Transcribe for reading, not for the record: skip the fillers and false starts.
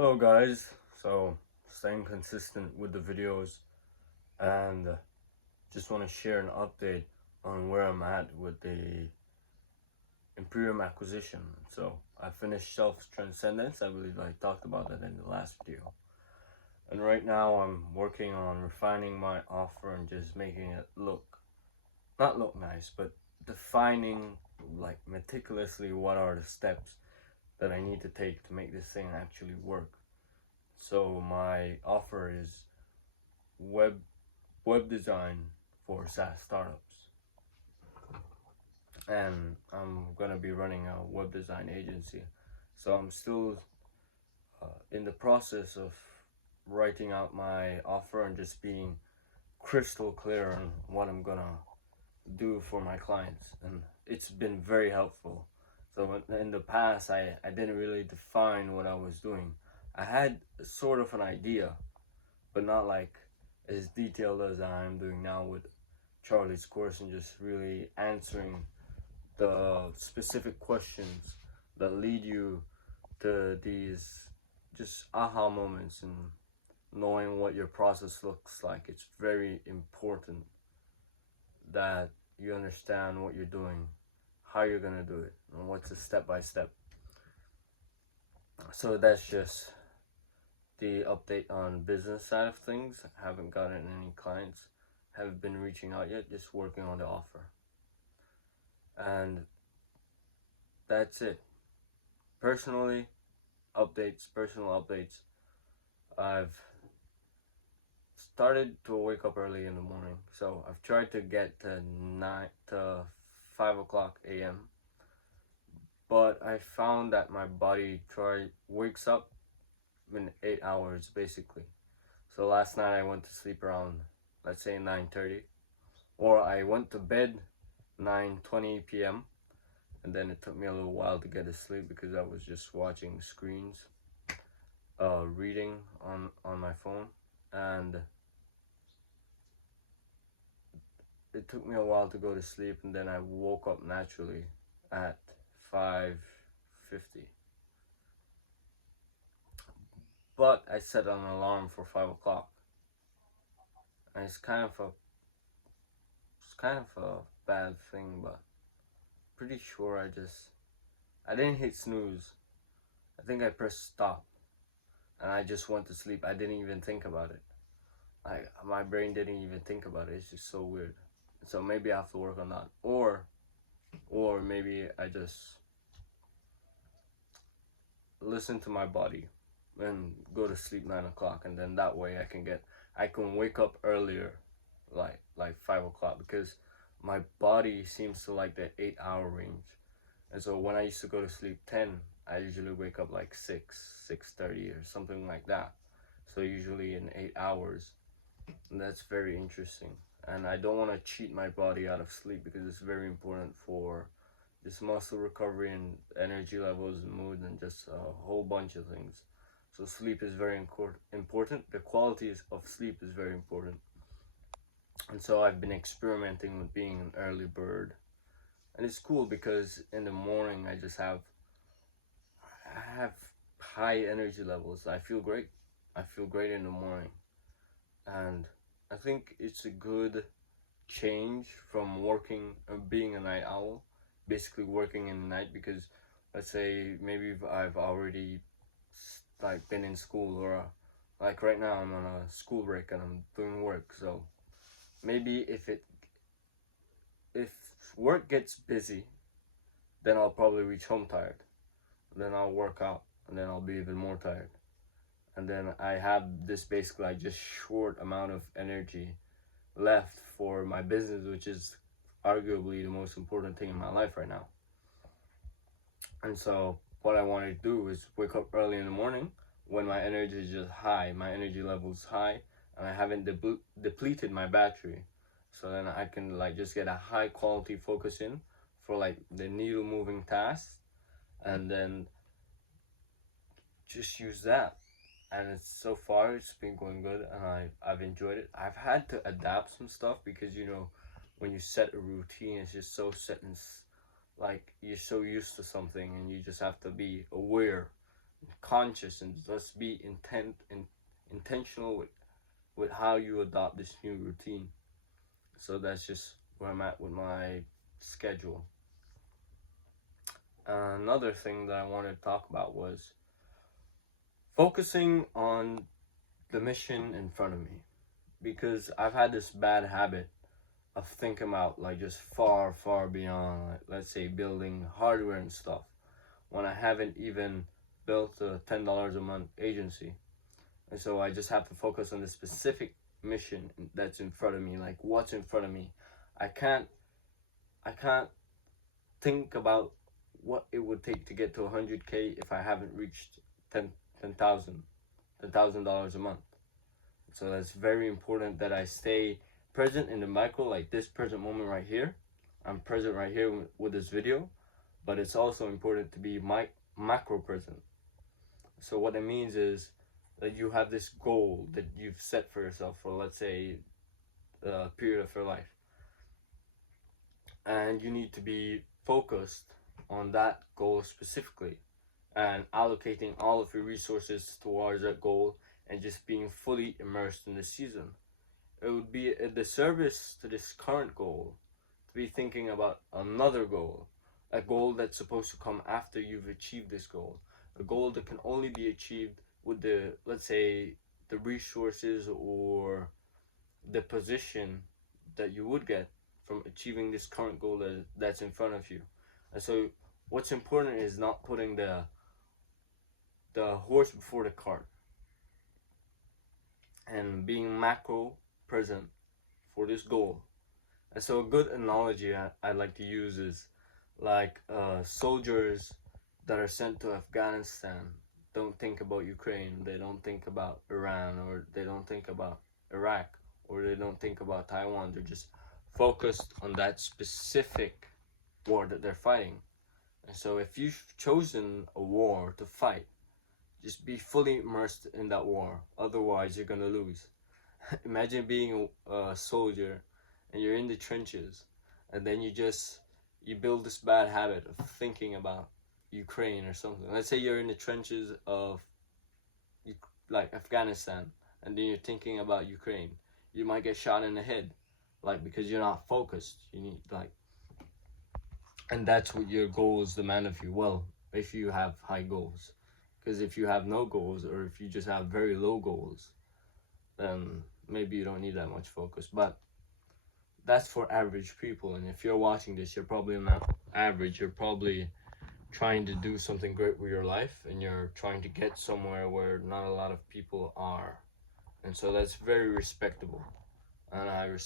Hello guys, so staying consistent with the videos and just want to share an update on where I'm at with the Imperium acquisition. So I finished Shelf Transcendence. I believe I talked about that in the last video. And right now I'm working on refining my offer and just making it not look nice, but defining like meticulously what are the steps that I need to take to make this thing actually work. So my offer is web design for SaaS startups, and I'm gonna be running a web design agency. So I'm still in the process of writing out my offer and just being crystal clear on what I'm gonna do for my clients, and it's been very helpful. So in the past, I didn't really define what I was doing. I had sort of an idea, but not like as detailed as I'm doing now with Charlie's course, and just really answering the specific questions that lead you to these just aha moments and knowing what your process looks like. It's very important that you understand what you're doing, how you're gonna do it, and what's a step by step. So that's just the update on business side of things. I haven't gotten any clients, haven't been reaching out yet, just working on the offer. And that's it. Personal updates. I've started to wake up early in the morning, so I've tried to get to 5 o'clock a.m. But I found that my body wakes up in 8 hours basically. So last night I went to sleep around, let's say 9:30, or I went to bed 9:20 p.m. and then it took me a little while to get to sleep because I was just watching screens, reading on my phone, and it took me a while to go to sleep, and then I woke up naturally at 5:50. But I set an alarm for 5 o'clock, and it's kind of a bad thing, but pretty sure I didn't hit snooze. I think I pressed stop, and I just went to sleep. I didn't even think about it. Like my brain didn't even think about it. It's just so weird. So maybe I have to work on that, or maybe I just listen to my body and go to sleep 9 o'clock, and then that way I can wake up earlier, like 5 o'clock, because my body seems to like the 8 hour range. And so when I used to go to sleep 10, I usually wake up like 6:30 or something like that. So usually in 8 hours, and that's very interesting. And I don't want to cheat my body out of sleep because it's very important for this muscle recovery and energy levels and mood and just a whole bunch of things. So sleep is very important. The quality of sleep is very important. And so I've been experimenting with being an early bird. And it's cool because in the morning I have high energy levels. I feel great. I feel great in the morning. And I think it's a good change from being a night owl, basically working in the night, because let's say maybe I've already like been in school, or like right now I'm on a school break and I'm doing work. So maybe if work gets busy, then I'll probably reach home tired. Then I'll work out, and then I'll be even more tired. And then I have this basically like just short amount of energy left for my business, which is arguably the most important thing in my life right now. And so what I want to do is wake up early in the morning when my energy is just high, my energy level is high, and I haven't depleted my battery. So then I can like just get a high quality focus in for like the needle moving tasks, and then just use that. And so far it's been going good, and I've enjoyed it. I've had to adapt some stuff because when you set a routine, it's just so set in, like you're so used to something, and you just have to be aware conscious, and let's be intentional with how you adopt this new routine. So that's just where I'm at with my schedule. Another thing that I wanted to talk about was focusing on the mission in front of me, because I've had this bad habit of thinking about like just far beyond, like, let's say building hardware and stuff, when I haven't even built a $10 a month agency. And so I just have to focus on the specific mission that's in front of me, like what's in front of me. I can't think about what it would take to get to 100K if I haven't reached $10,000 a month. So that's very important that I stay present in the micro, like this present moment right here. I'm present right here with this video, but it's also important to be macro present. So what it means is that you have this goal that you've set for yourself for, let's say, a period of your life, and you need to be focused on that goal specifically and allocating all of your resources towards that goal and just being fully immersed in the season. It would be a disservice to this current goal to be thinking about another goal, a goal that's supposed to come after you've achieved this goal, a goal that can only be achieved with the, let's say, the resources or the position that you would get from achieving this current goal that's in front of you. And so what's important is not putting the horse before the cart, and being macro present for this goal. And so a good analogy I like to use is like soldiers that are sent to Afghanistan don't think about Ukraine, they don't think about Iran, or they don't think about Iraq, or they don't think about Taiwan. They're just focused on that specific war that they're fighting. And so if you've chosen a war to fight, just be fully immersed in that war. Otherwise, you're gonna lose. Imagine being a soldier and you're in the trenches, and then you build this bad habit of thinking about Ukraine or something. Let's say you're in the trenches of like Afghanistan, and then you're thinking about Ukraine. You might get shot in the head, like, because you're not focused. You need like, and that's what your goals demand of you. Well, if you have high goals, because if you have no goals, or if you just have very low goals, then maybe you don't need that much focus. But that's for average people, and if you're watching this, you're probably not average. You're probably trying to do something great with your life, and you're trying to get somewhere where not a lot of people are, and so that's very respectable, and I respect